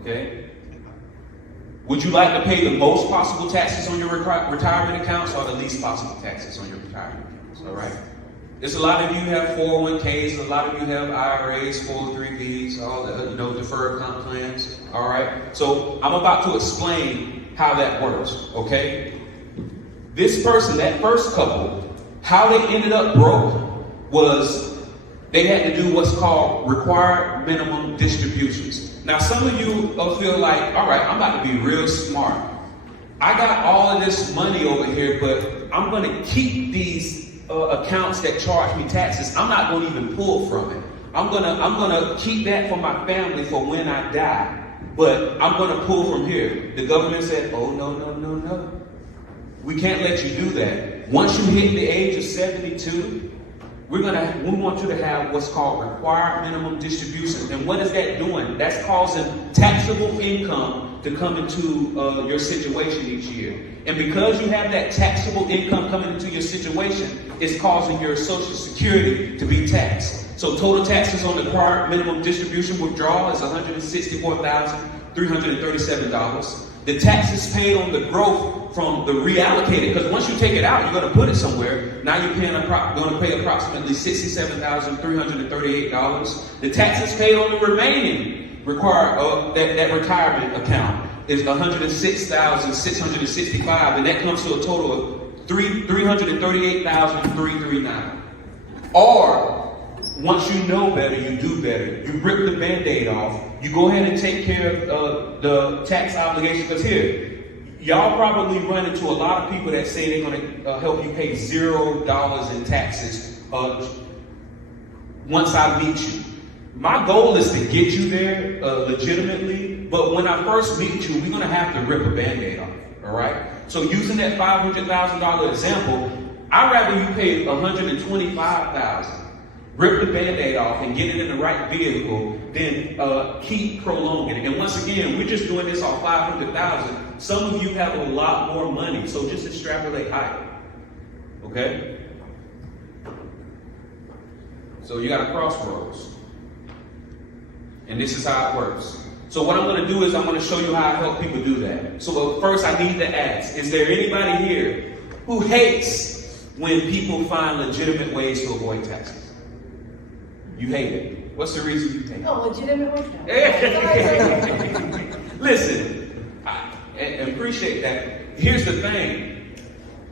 Okay? Would you like to pay the most possible taxes on your retirement accounts or the least possible taxes on your retirement accounts? All right? There's a lot of you have 401ks, a lot of you have IRAs, 403bs, all the deferred comp plans. All right? So I'm about to explain how that works. Okay? This person, that first couple, how they ended up broke was they had to do what's called required minimum distributions. Now, some of you feel like, all right, I'm about to be real smart. I got all of this money over here, but I'm going to keep these accounts that charge me taxes. I'm not going to even pull from it. I'm gonna keep that for my family for when I die, but I'm going to pull from here. The government said, oh, no. We can't let you do that. Once you hit the age of 72, we want you to have what's called required minimum distributions. And what is that doing? That's causing taxable income to come into your situation each year. And because you have that taxable income coming into your situation, it's causing your Social Security to be taxed. So total taxes on the required minimum distribution withdrawal is $164,337. The taxes paid on the growth from the reallocated, because once you take it out, you're going to put it somewhere. Now you're going to pay approximately $67,338. The taxes paid on the remaining required that retirement account is $106,665, and that comes to a total of $338,339. Or once you know better, you do better. You rip the Band-Aid off. You go ahead and take care of the tax obligation. Because here, y'all probably run into a lot of people that say they're going to help you pay $0 in taxes once I meet you. My goal is to get you there legitimately, but when I first meet you, we're going to have to rip a Band-Aid off, all right? So using that $500,000 example, I'd rather you pay $125,000. Rip the Band-Aid off and get it in the right vehicle, then keep prolonging it. And once again, we're just doing this off $500,000. Some of you have a lot more money, so just extrapolate higher. Okay? So you got a crossroads. And this is how it works. So what I'm going to do is I'm going to show you how I help people do that. So first I need to ask, is there anybody here who hates when people find legitimate ways to avoid taxes? You hate it. What's the reason you hate it? Oh, legitimate ways. Listen, I appreciate that. Here's the thing.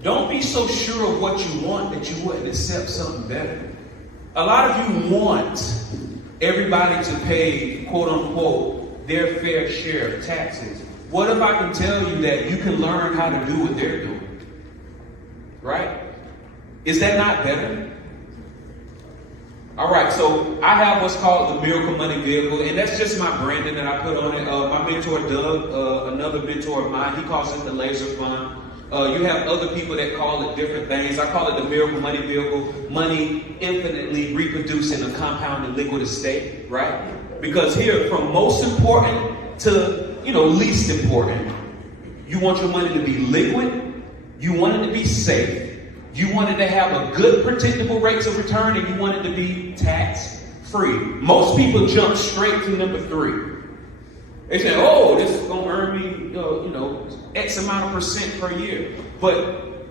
Don't be so sure of what you want that you wouldn't accept something better. A lot of you want everybody to pay, quote unquote, their fair share of taxes. What if I can tell you that you can learn how to do what they're doing? Right? Is that not better? All right, so I have what's called the Miracle Money Vehicle, and that's just my branding that I put on it. My mentor, Doug, another mentor of mine, he calls it the Laser Fund. You have other people that call it different things. I call it the Miracle Money Vehicle, money infinitely reproduced in a compounded liquid estate, right? Because here, from most important to, least important, you want your money to be liquid, you want it to be safe, you wanted to have a good predictable rates of return, and you want it to be tax-free. Most people jump straight to number 3. They say, oh, this is going to earn me, X amount of percent per year. But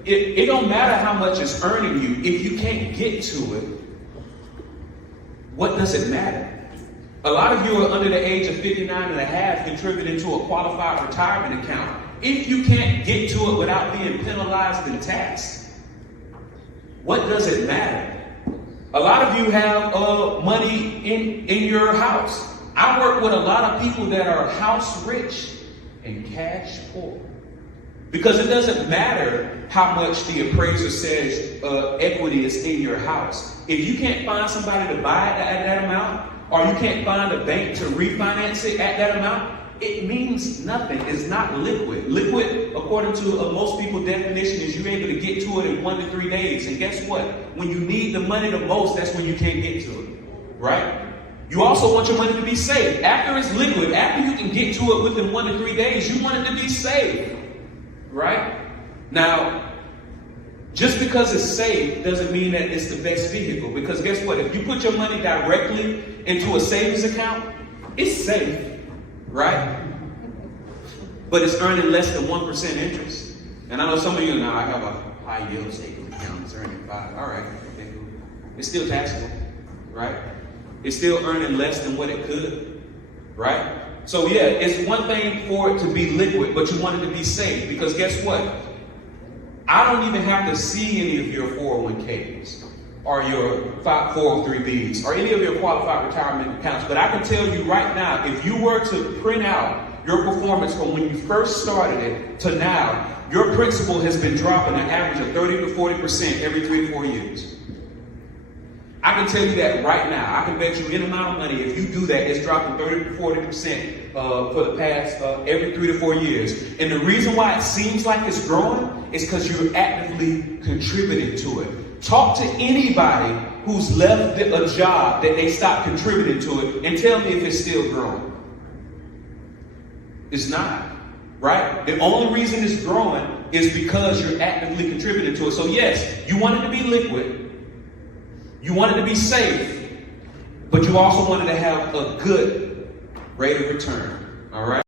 it don't matter how much it's earning you. If you can't get to it, what does it matter? A lot of you are under the age of 59 and a half contributing to a qualified retirement account. If you can't get to it without being penalized and taxed, what does it matter? A lot of you have money in your house. I work with a lot of people that are house rich and cash poor. Because it doesn't matter how much the appraiser says equity is in your house. If you can't find somebody to buy it at that amount, or you can't find a bank to refinance it at that amount, it means nothing. It's not liquid. Liquid, according to most people's definition, is you're able to get to it in 1 to 3 days. And guess what? When you need the money the most, that's when you can't get to it, right? You also want your money to be safe. After it's liquid, after you can get to it within 1 to 3 days, you want it to be safe, right? Now, just because it's safe doesn't mean that it's the best vehicle. Because guess what? If you put your money directly into a savings account, it's safe. Right? but it's earning less than 1% interest. And I know some of you now, I have a high yield savings account, it's earning 5. All right, okay, cool. It's still taxable, right? It's still earning less than what it could, right? So yeah, it's one thing for it to be liquid, but you want it to be safe, because guess what? I don't even have to see any of your 401ks or your 403bs or any of your qualified retirement accounts, but I can tell you right now, if you were to print out your performance from when you first started it to now, your principal has been dropping an average of 30 to 40% every 3 to 4 years. I can tell you that right now. I can bet you any amount of money, if you do that, it's dropping 30 to 40% for the past every 3 to 4 years. And the reason why it seems like it's growing is because you're actively contributing to it. Talk to anybody who's left a job that they stopped contributing to it and tell me if it's still growing. It's not, right? The only reason it's growing is because you're actively contributing to it. So yes, you want it to be liquid. You want it to be safe, but you also wanted to have a good rate of return, all right?